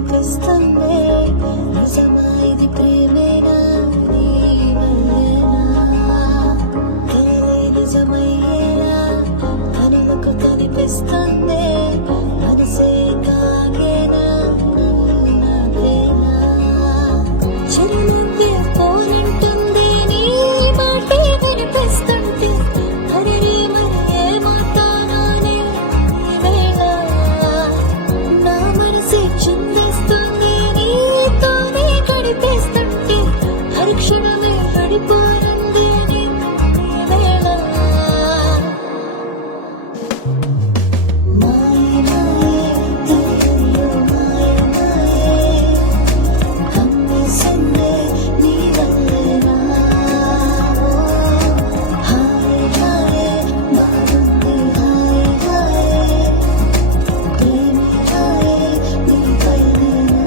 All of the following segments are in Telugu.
కనిపిస్తుంది నిజమా ఇది ప్రేమేనా నీ వల్లేనా కలలే నిజమయ్యేలా కనులకు కనిపిస్తుంది మనసే కాగేనా నన్నేనా చిరునవ్వే పోనంటుంది నీ మాటే వినిపిస్తుంటే అరే మరి ఏమాతానే వేళ నా మనసే చిందిస్తుంది నీతోనే గడిపేస్తుంటే హరి క్షణమే గడిపోనుంది నీ వేళ మాయ మాయే కలయో మాయ మాయే కమ్మేసిందే నీ వల్లేనా హాయ్ హాయ్ బాగుంది హాయ్ హాయ్ ప్రేమే హాయ్ నీ పైనేనా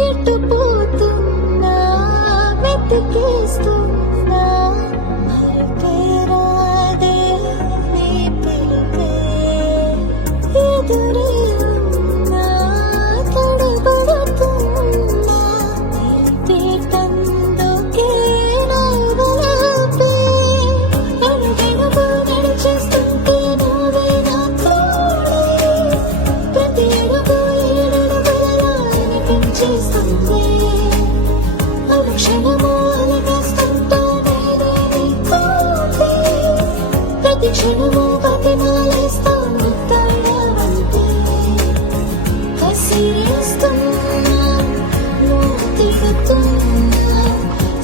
ఎటు పోతున్నా వెతికేస్తున్నా మరపేరాదే నీ పిలుపే ఎదురే ఉన్నా తడబడుతున్నా నిలిపేటందుకే నా వలపే అడుగడుగు నడిచేస్తుంటే నువ్వే నా తోడే ప్రతి అడుగు ఏడడుగులా అనిపించేస్తుంది అనుక్షణము అలగేస్తుంటా నేనే నీతోటే ప్రతి క్షణము బతిమాలేస్తా ముద్దాడవంటే కసిరేస్తున్నా నువ్వు దిగుతున్నా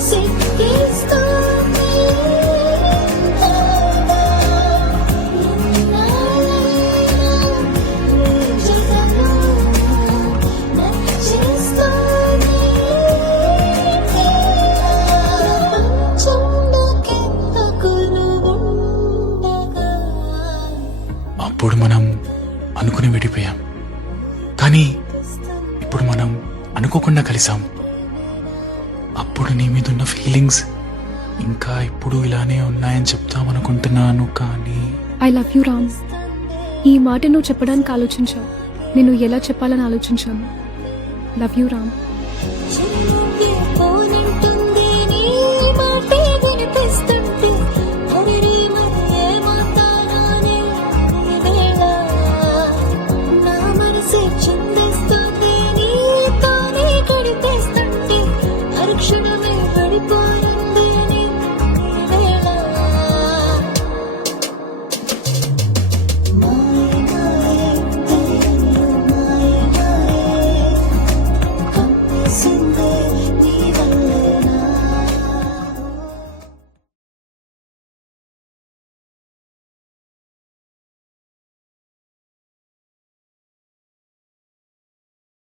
సిక్కిస్తూనే ఎన్నాళ్ళైనా నీ జతలో నచ్చేస్తూనే ప్రపంచంలో కిందకులు ఉండగా అప్పుడు మనం అనుకుని విడిపోయాం, కానీ ఇప్పుడు మనం అనుకోకుండా కలిసాం. అప్పుడు నీ మీద ఉన్న ఫీలింగ్స్ ఇంకా ఇప్పుడు ఇలానే ఉన్నాయని చెప్తామనుకుంటున్నాను, కానీ ఐ లవ్ యూ రామ్. ఈ మాట నువ్వు చెప్పడానికి ఆలోచించావు, నేను ఎలా చెప్పాలని ఆలోచించాను. Love you Ram. చిన్న